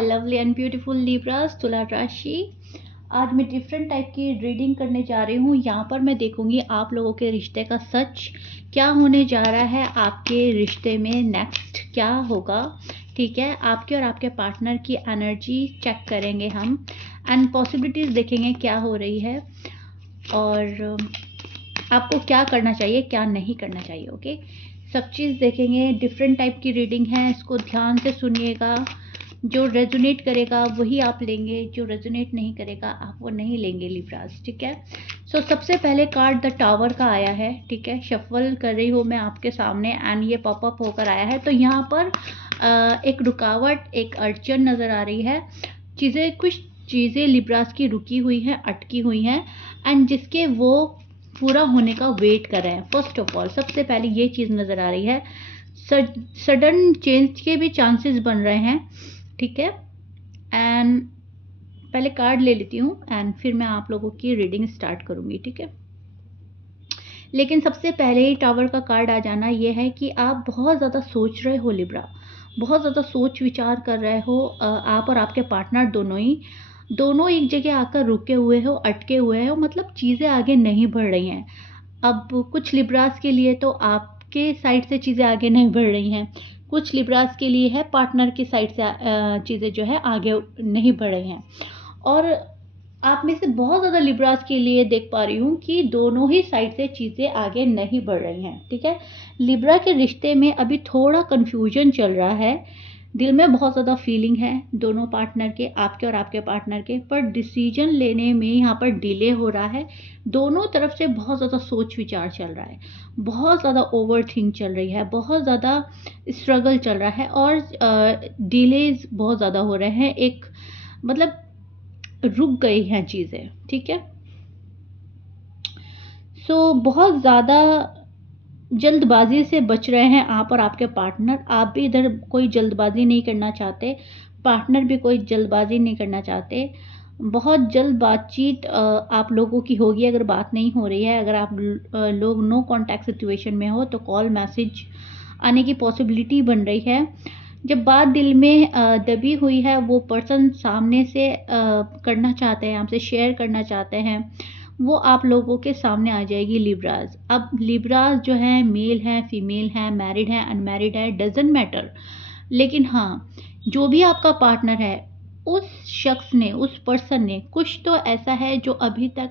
My lovely and beautiful Libras तुला राशि। आज मैं डिफरेंट टाइप की रीडिंग करने जा रही हूँ। यहाँ पर मैं देखूंगी आप लोगों के रिश्ते का सच क्या होने जा रहा है, आपके रिश्ते में नेक्स्ट क्या होगा। ठीक है, आपके और आपके पार्टनर की एनर्जी चेक करेंगे हम एंड पॉसिबिलिटीज़ देखेंगे क्या हो रही है और आपको क्या करना चाहिए क्या नहीं करना चाहिए। ओके, सब चीज़ देखेंगे। डिफरेंट टाइप की रीडिंग है, इसको ध्यान से सुनिएगा। जो रेजोनेट करेगा वही आप लेंगे, जो रेजोनेट नहीं करेगा आप वो नहीं लेंगे लिब्रास। ठीक है, सो सबसे पहले कार्ड द टावर का आया है। ठीक है, शफल कर रही हूँ मैं आपके सामने एंड ये पॉपअप होकर आया है। तो यहाँ पर एक रुकावट, एक अड़चन नज़र आ रही है। कुछ चीज़ें लिब्रास की रुकी हुई हैं, अटकी हुई हैं एंड जिसके वो पूरा होने का वेट कर रहे हैं। फर्स्ट ऑफ ऑल सबसे पहले ये चीज़ नज़र आ रही है। सडन चेंज के भी चांसेस बन रहे हैं। ठीक है, एंड पहले कार्ड ले लेती हूँ एंड फिर मैं आप लोगों की रीडिंग स्टार्ट करूँगी। ठीक है, लेकिन सबसे पहले ही टावर का कार्ड आ जाना ये है कि आप बहुत ज़्यादा सोच रहे हो लिब्रा, बहुत ज़्यादा सोच विचार कर रहे हो। आप और आपके पार्टनर दोनों एक जगह आकर रुके हुए हो, अटके हुए हो, मतलब चीज़ें आगे नहीं बढ़ रही हैं। अब कुछ लिब्रास के लिए तो आपके साइड से चीज़ें आगे नहीं बढ़ रही हैं, कुछ लिब्रास के लिए है पार्टनर की साइड से चीज़ें जो है आगे नहीं बढ़ रही हैं। और आप में से बहुत ज़्यादा लिब्रास के लिए देख पा रही हूँ कि दोनों ही साइड से चीज़ें आगे नहीं बढ़ रही हैं। ठीक है, लिब्रा के रिश्ते में अभी थोड़ा कन्फ्यूजन चल रहा है। दिल में बहुत ज़्यादा फीलिंग है दोनों पार्टनर के, आपके और आपके पार्टनर के, पर डिसीजन लेने में यहाँ पर डिले हो रहा है। दोनों तरफ से बहुत ज़्यादा सोच विचार चल रहा है, बहुत ज़्यादा ओवर थिंक चल रही है, बहुत ज़्यादा स्ट्रगल चल रहा है और डिलेज बहुत ज़्यादा हो रहे हैं। एक मतलब रुक गई हैं चीज़ें। ठीक है, सो बहुत ज़्यादा जल्दबाजी से बच रहे हैं आप और आपके पार्टनर। आप भी इधर कोई जल्दबाजी नहीं करना चाहते, पार्टनर भी कोई जल्दबाजी नहीं करना चाहते। बहुत जल्द बातचीत आप लोगों की होगी। अगर बात नहीं हो रही है, अगर आप लोग नो कांटेक्ट सिचुएशन में हो तो कॉल मैसेज आने की पॉसिबिलिटी बन रही है। जब बात दिल में दबी हुई है, वो पर्सन सामने से करना चाहते हैं, आपसे शेयर करना चाहते हैं, वो आप लोगों के सामने आ जाएगी लिब्रास। अब लिब्रास जो है मेल है, फीमेल है, मैरिड है, अनमैरिड है, डजेंट मैटर। लेकिन हाँ, जो भी आपका पार्टनर है, उस शख्स ने, उस पर्सन ने कुछ तो ऐसा है जो अभी तक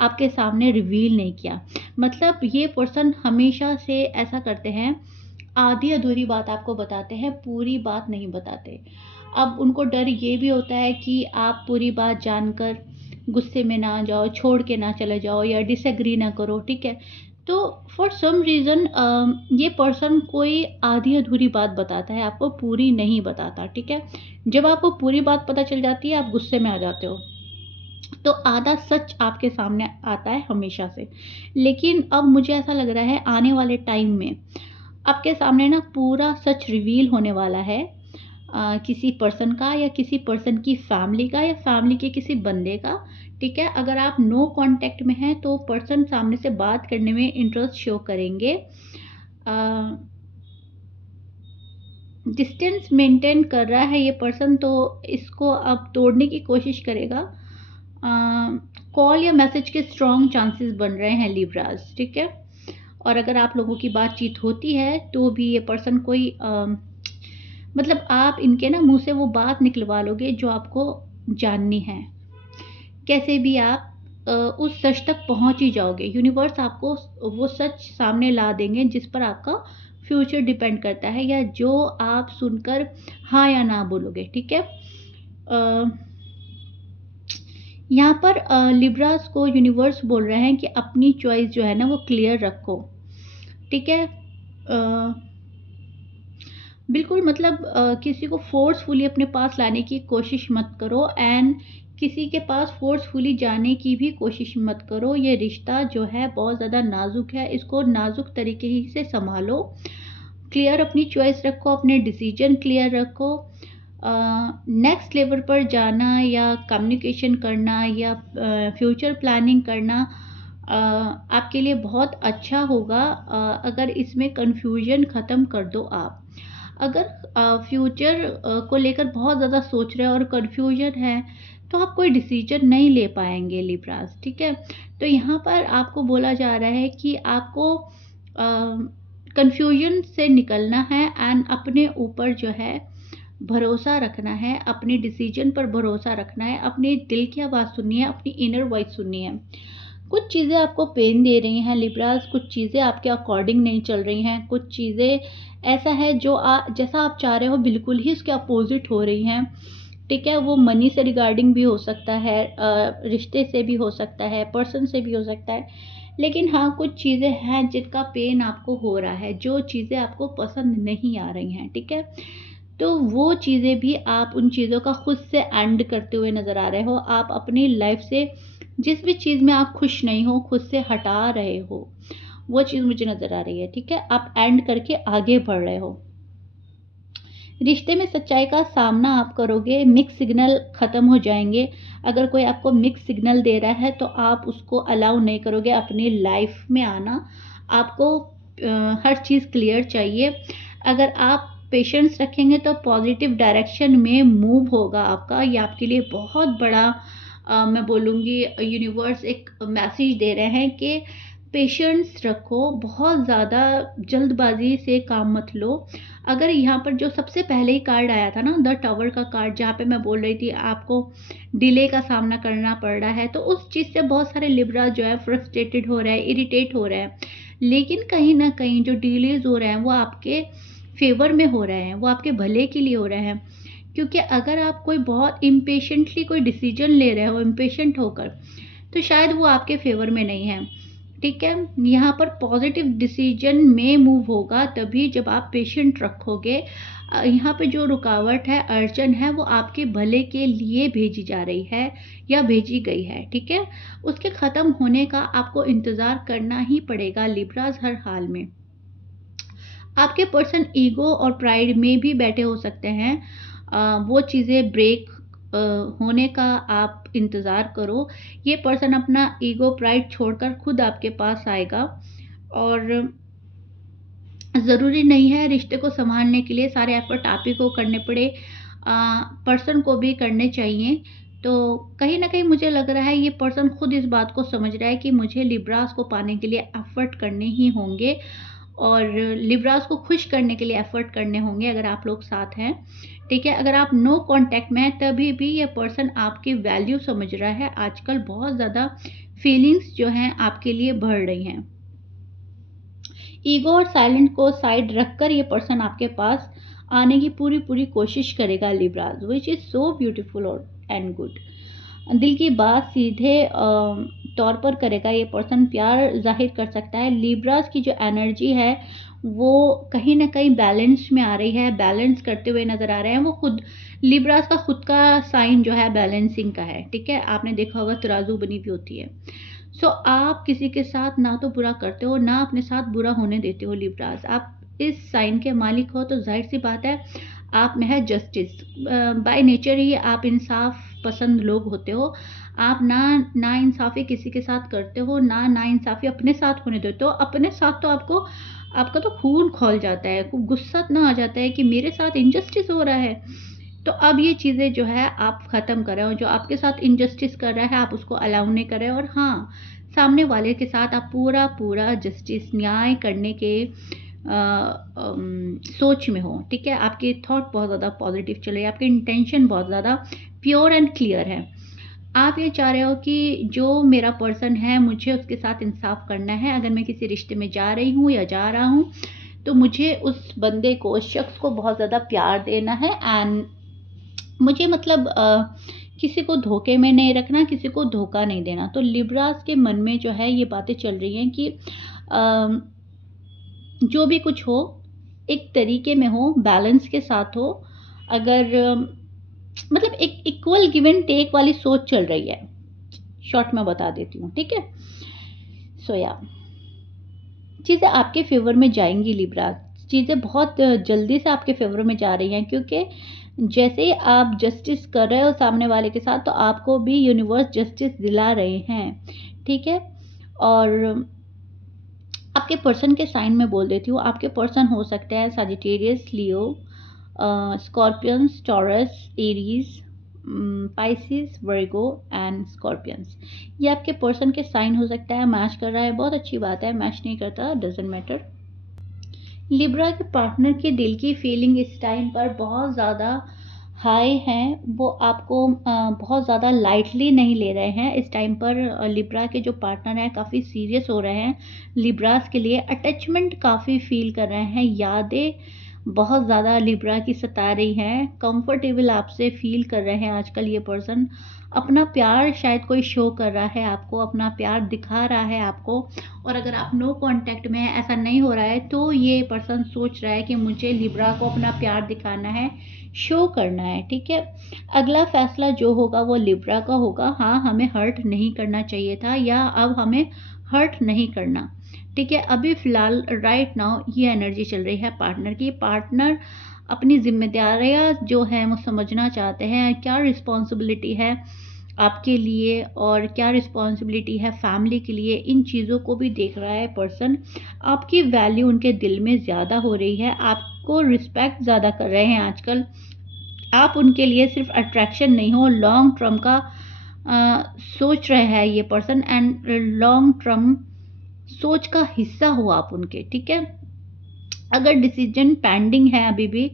आपके सामने रिवील नहीं किया। मतलब ये पर्सन हमेशा से ऐसा करते हैं, आधी अधूरी बात आपको बताते हैं, पूरी बात नहीं बताते। अब उनको डर ये भी होता है कि आप पूरी बात जानकर गुस्से में ना जाओ, छोड़ के ना चले जाओ या डिसएग्री ना करो। ठीक है, तो फॉर सम रीज़न ये पर्सन कोई आधी अधूरी बात बताता है, आपको पूरी नहीं बताता। ठीक है, जब आपको पूरी बात पता चल जाती है आप गुस्से में आ जाते हो, तो आधा सच आपके सामने आता है हमेशा से। लेकिन अब मुझे ऐसा लग रहा है आने वाले टाइम में आपके सामने ना पूरा सच रिवील होने वाला है। किसी पर्सन का या किसी पर्सन की फैमिली का या फैमिली के किसी बंदे का। ठीक है, अगर आप नो कांटेक्ट में हैं तो पर्सन सामने से बात करने में इंटरेस्ट शो करेंगे। डिस्टेंस मेंटेन कर रहा है ये पर्सन, तो इसको अब तोड़ने की कोशिश करेगा। कॉल या मैसेज के स्ट्रॉन्ग चांसेस बन रहे हैं लिब्रास। ठीक है, और अगर आप लोगों की बातचीत होती है तो भी ये पर्सन कोई मतलब आप इनके ना मुंह से वो बात निकलवा लोगे जो आपको जाननी है। कैसे भी आप उस सच तक पहुंच ही जाओगे। यूनिवर्स आपको वो सच सामने ला देंगे जिस पर आपका फ्यूचर डिपेंड करता है, या जो आप सुनकर हाँ या ना बोलोगे। ठीक है, यहाँ पर लिब्रास को यूनिवर्स बोल रहे हैं कि अपनी चॉइस जो है ना वो क्लियर रखो। ठीक है, बिल्कुल मतलब किसी को फोर्सफुली अपने पास लाने की कोशिश मत करो एंड किसी के पास फोर्सफुली जाने की भी कोशिश मत करो। ये रिश्ता जो है बहुत ज़्यादा नाजुक है, इसको नाजुक तरीके ही से संभालो। क्लियर अपनी चॉइस रखो, अपने डिसीजन क्लियर रखो। नेक्स्ट लेवल पर जाना या कम्युनिकेशन करना या फ्यूचर प्लानिंग करना आपके लिए बहुत अच्छा होगा। अगर इसमें कन्फ्यूजन ख़त्म कर दो आप। अगर फ्यूचर को लेकर बहुत ज़्यादा सोच रहे हैं और कन्फ्यूजन है, तो आप कोई डिसीजन नहीं ले पाएंगे लिब्रास, ठीक है। तो यहाँ पर आपको बोला जा रहा है कि आपको कन्फ्यूजन से निकलना है एंड अपने ऊपर जो है भरोसा रखना है, अपने डिसीजन पर भरोसा रखना है, अपने दिल की आवाज़ सुननी है, अपनी इनर वॉइस सुननी है। कुछ चीज़ें आपको पेन दे रही हैं लिब्रास, कुछ चीज़ें आपके अकॉर्डिंग नहीं चल रही हैं, कुछ चीज़ें ऐसा है जो जैसा आप चाह रहे हो बिल्कुल ही उसके अपोजिट हो रही हैं, ठीक है। वो मनी से रिगार्डिंग भी हो सकता है, रिश्ते से भी हो सकता है, पर्सन से भी हो सकता है। लेकिन हाँ, कुछ चीज़ें हैं जिनका पेन आपको हो रहा है, जो चीज़ें आपको पसंद नहीं आ रही हैं, ठीक है। तो वो चीज़ें भी आप उन चीज़ों का खुद से एंड करते हुए नज़र आ रहे हो। आप अपनी लाइफ से जिस भी चीज़ में आप खुश नहीं हो, खुद से हटा रहे हो, वो चीज़ मुझे नज़र आ रही है, ठीक है। आप एंड करके आगे बढ़ रहे हो। रिश्ते में सच्चाई का सामना आप करोगे, मिक्स सिग्नल ख़त्म हो जाएँगे। अगर कोई आपको मिक्स सिग्नल दे रहा है तो आप उसको अलाउ नहीं करोगे अपनी लाइफ में आना। आपको हर चीज़ क्लियर चाहिए। अगर आप पेशेंस रखेंगे तो पॉजिटिव डायरेक्शन में मूव होगा आपका। ये आपके लिए बहुत बड़ा मैं बोलूँगी यूनिवर्स एक मैसेज दे रहे हैं कि पेशेंस रखो, बहुत ज़्यादा जल्दबाज़ी से काम मत लो। अगर यहाँ पर जो सबसे पहले ही कार्ड आया था ना, द टावर का कार्ड, जहाँ पे मैं बोल रही थी आपको डिले का सामना करना पड़ रहा है, तो उस चीज़ से बहुत सारे लिब्रा जो है फ्रस्ट्रेटेड हो रहे हैं, इरिटेट हो रहे हैं। लेकिन कहीं न कहीं जो डिलेज़ हो रहे हैं वो आपके फ़ेवर में हो रहे हैं, वो आपके भले के लिए हो रहे हैं। क्योंकि अगर आप कोई बहुत इम्पेशेंटली कोई डिसीज़न ले रहे हो, इम्पेशेंट होकर, तो शायद वो आपके फ़ेवर में नहीं है, ठीक है। यहाँ पर पॉजिटिव डिसीजन में मूव होगा तभी जब आप पेशेंट रखोगे। यहाँ पे जो रुकावट है, अड़चन है, वो आपके भले के लिए भेजी जा रही है या भेजी गई है, ठीक है। उसके ख़त्म होने का आपको इंतज़ार करना ही पड़ेगा लिब्रास, हर हाल में। आपके पर्सन ईगो और प्राइड में भी बैठे हो सकते हैं। वो चीज़ें ब्रेक होने का आप इंतज़ार करो। ये पर्सन अपना ईगो, प्राइड छोड़कर खुद आपके पास आएगा। और ज़रूरी नहीं है रिश्ते को सँभालने के लिए सारे एफ़र्ट आप ही को करने पड़े, पर्सन को भी करने चाहिए। तो कहीं न कहीं मुझे लग रहा है ये पर्सन खुद इस बात को समझ रहा है कि मुझे लिब्रास को पाने के लिए एफ़र्ट करने ही होंगे और लिब्रास को खुश करने के लिए एफ़र्ट करने होंगे अगर आप लोग साथ हैं, ठीक है। अगर आप नो कॉन्टैक्ट में हैं तभी भी ये पर्सन आपकी वैल्यू समझ रहा है। आजकल बहुत ज़्यादा फीलिंग्स जो हैं आपके लिए बढ़ रही हैं। ईगो और साइलेंट को साइड रखकर ये पर्सन आपके पास आने की पूरी कोशिश करेगा Libras, which is so beautiful और एंड गुड। दिल की बात सीधे तौर पर करेगा ये पर्सन, प्यार ज़ाहिर कर सकता है। लिब्रास की जो एनर्जी है वो कहीं न कहीं बैलेंस में आ रही है, बैलेंस करते हुए नज़र आ रहे हैं। वो खुद लिब्रास का खुद का साइन जो है बैलेंसिंग का है, ठीक है। आपने देखा होगा तराजू बनी भी होती है। सो आप किसी के साथ ना तो बुरा करते हो, ना अपने साथ बुरा होने देते हो लिब्रास। आप इस साइन के मालिक हो तो ज़ाहिर-सी बात है आप में है जस्टिस। बाय नेचर ही आप इंसाफ पसंद लोग होते हो। आप नाइंसाफ़ी किसी के साथ करते हो, ना नाइंसाफ़ी अपने साथ होने देते हो। अपने साथ तो आपका तो खून खौल जाता है, खूब गुस्सा इतना आ जाता है कि मेरे साथ इनजस्टिस हो रहा है। तो अब ये चीज़ें जो है आप ख़त्म कर रहे हो, जो आपके साथ इनजस्टिस कर रहा है आप उसको अलाउ नहीं कर रहे हो। और हाँ, सामने वाले के साथ आप पूरा जस्टिस, न्याय करने के सोच में हो, ठीक है। आपके थॉट बहुत ज़्यादा पॉजिटिव चल रहे हैं, आपके इंटेंशन बहुत ज़्यादा प्योर एंड क्लियर है। आप ये चाह रहे हो कि जो मेरा पर्सन है मुझे उसके साथ इंसाफ करना है। अगर मैं किसी रिश्ते में जा रही हूँ या जा रहा हूँ तो मुझे उस बंदे को, उस शख्स को बहुत ज़्यादा प्यार देना है एंड मुझे मतलब किसी को धोखे में नहीं रखना, किसी को धोखा नहीं देना। तो लिब्रास के मन में जो है ये बातें चल रही हैं कि जो भी कुछ हो एक तरीके में हो, बैलेंस के साथ हो। अगर मतलब एक इक्वल गिव एंड टेक वाली सोच चल रही है। शॉर्ट में बता देती हूँ, ठीक है। सो या चीज़ें आपके फ़ेवर में जाएँगी लिब्रा। चीज़ें बहुत जल्दी से आपके फ़ेवर में जा रही हैं क्योंकि जैसे ही आप जस्टिस कर रहे हो सामने वाले के साथ तो आपको भी यूनिवर्स जस्टिस दिला रहे हैं, ठीक है। और आपके पर्सन के साइन में बोल देती हूँ, आपके पर्सन हो सकते हैं Sagittarius, Leo, Scorpions, Taurus, Aries, Pisces, Virgo and Scorpions. ये आपके पर्सन के साइन हो सकता है। मैच कर रहा है, बहुत अच्छी बात है। मैच नहीं करता, डजेंट मैटर। लिब्रा के पार्टनर के दिल की फीलिंग इस टाइम पर बहुत ज़्यादा हाई हैं। वो आपको बहुत ज़्यादा लाइटली नहीं ले रहे हैं इस टाइम पर। लिब्रा के जो पार्टनर हैं काफ़ी सीरियस हो रहे हैं लिब्रास के लिए। अटैचमेंट काफ़ी फील कर रहे हैं। यादें बहुत ज़्यादा लिब्रा की सता रही हैं। कंफर्टेबल आपसे फील कर रहे हैं आजकल ये पर्सन। अपना प्यार शायद कोई शो कर रहा है आपको, अपना प्यार दिखा रहा है आपको। और अगर आप नो कांटेक्ट में हैं, ऐसा नहीं हो रहा है, तो ये पर्सन सोच रहा है कि मुझे लिब्रा को अपना प्यार दिखाना है, शो करना है। ठीक है, अगला फैसला जो होगा वो लिब्रा का होगा। हाँ, हमें हर्ट नहीं करना चाहिए था, या अब हमें हर्ट नहीं करना। ठीक है, अभी फिलहाल राइट नाउ ये एनर्जी चल रही है पार्टनर की। पार्टनर अपनी जिम्मेदारियां जो है वो समझना चाहते हैं। क्या रिस्पॉन्सिबिलिटी है आपके लिए और क्या रिस्पॉन्सिबिलिटी है फैमिली के लिए, इन चीज़ों को भी देख रहा है पर्सन। आपकी वैल्यू उनके दिल में ज़्यादा हो रही है, आपको रिस्पेक्ट ज़्यादा कर रहे हैं आजकल। आप उनके लिए सिर्फ अट्रैक्शन नहीं हो, लॉन्ग टर्म का सोच रहे हैं ये पर्सन, एंड लॉन्ग टर्म सोच का हिस्सा हो आप उनके। ठीक है, अगर डिसीजन पेंडिंग है अभी भी,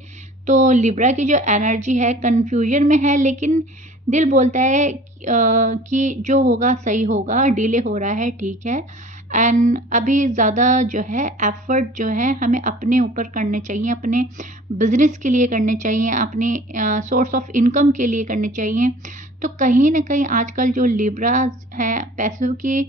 तो लिब्रा की जो एनर्जी है कंफ्यूजन में है, लेकिन दिल बोलता है कि जो होगा सही होगा। डिले हो रहा है, ठीक है। एंड अभी ज़्यादा जो है एफर्ट जो है हमें अपने ऊपर करने चाहिए, अपने बिजनेस के लिए करने चाहिए, अपने सोर्स ऑफ इनकम के लिए करने चाहिए। तो कहीं ना कहीं आजकल जो लिब्रा है पैसों की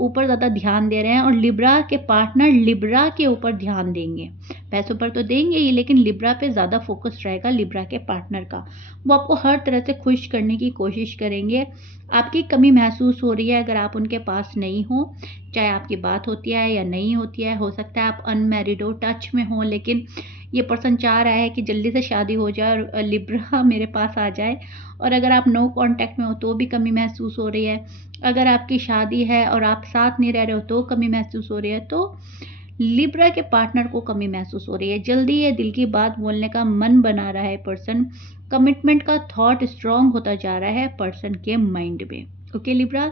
ऊपर ज़्यादा ध्यान दे रहे हैं, और लिब्रा के पार्टनर लिब्रा के ऊपर ध्यान देंगे। पैसों पर तो देंगे ही, लेकिन लिब्रा पे ज़्यादा फोकस रहेगा लिब्रा के पार्टनर का। वो आपको हर तरह से खुश करने की कोशिश करेंगे। आपकी कमी महसूस हो रही है अगर आप उनके पास नहीं हो, चाहे आपकी बात होती है या नहीं होती है। हो सकता है आप अनमैरिड हो, टच में हो, लेकिन ये पर्सन चाह रहा है कि जल्दी से शादी हो जाए और लिब्रा मेरे पास आ जाए। और अगर आप नो कांटेक्ट में हो तो भी कमी महसूस हो रही है। अगर आपकी शादी है और आप साथ नहीं रह रहे हो तो कमी महसूस हो रही है। तो लिब्रा के पार्टनर को कमी महसूस हो रही है। जल्दी ये दिल की बात बोलने का मन बना रहा है पर्सन। कमिटमेंट का थॉट स्ट्रांग होता जा रहा है पर्सन के माइंड में। ओके लिब्रा,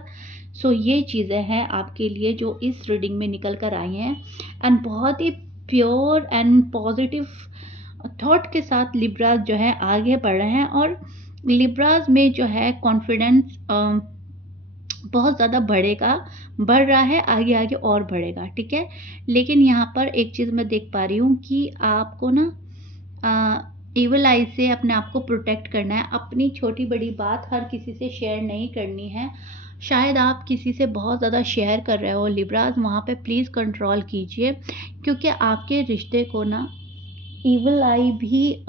सो ये चीज़ें हैं आपके लिए जो इस रीडिंग में निकल कर आई हैं। एंड बहुत ही प्योर एंड पॉजिटिव थॉट के साथ लिब्राज जो है आगे बढ़ रहे हैं, और लिब्राज में जो है कॉन्फिडेंस बहुत ज़्यादा बढ़ रहा है, आगे आगे और बढ़ेगा। ठीक है, लेकिन यहाँ पर एक चीज़ मैं देख पा रही हूँ कि आपको ना इविल आई से अपने आप को प्रोटेक्ट करना है। अपनी छोटी बड़ी बात हर किसी से शेयर नहीं करनी है। शायद आप किसी से बहुत ज़्यादा शेयर कर रहे हो लिब्राज, वहाँ पे प्लीज़ कंट्रोल कीजिए, क्योंकि आपके रिश्ते को ना इविल आई भी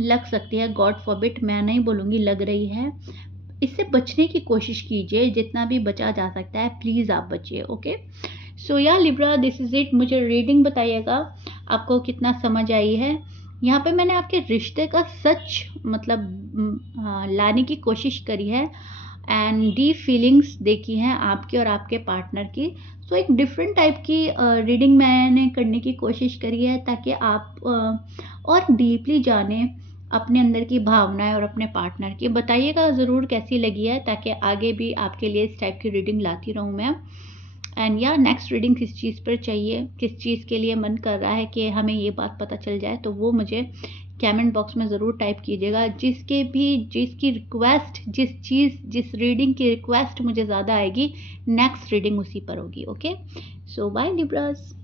लग सकती है। गॉड फॉरबिड, मैं नहीं बोलूँगी, लग रही है। इससे बचने की कोशिश कीजिए, जितना भी बचा जा सकता है प्लीज़ आप बचिए। ओके, सो या लिब्रा, दिस इज़ इट। मुझे रीडिंग बताइएगा आपको कितना समझ आई है। यहाँ पे मैंने आपके रिश्ते का सच मतलब लाने की कोशिश करी है, एंड डीप फीलिंग्स देखी हैं आपकी और आपके पार्टनर की। सो एक डिफरेंट टाइप की रीडिंग मैंने करने की कोशिश करी है, ताकि आप और डीपली जाने अपने अंदर की भावनाएं और अपने पार्टनर की। बताइएगा ज़रूर कैसी लगी है, ताकि आगे भी आपके लिए इस टाइप की रीडिंग लाती रहूँ मैं। एंड या नेक्स्ट रीडिंग किस चीज़ पर चाहिए, किस चीज़ के लिए मन कर रहा है कि हमें ये बात पता चल जाए, तो वो मुझे कमेंट बॉक्स में ज़रूर टाइप कीजिएगा। जिसकी रिक्वेस्ट, जिस रीडिंग की रिक्वेस्ट मुझे ज़्यादा आएगी, नेक्स्ट रीडिंग उसी पर होगी। ओके, सो बाय लिब्रास।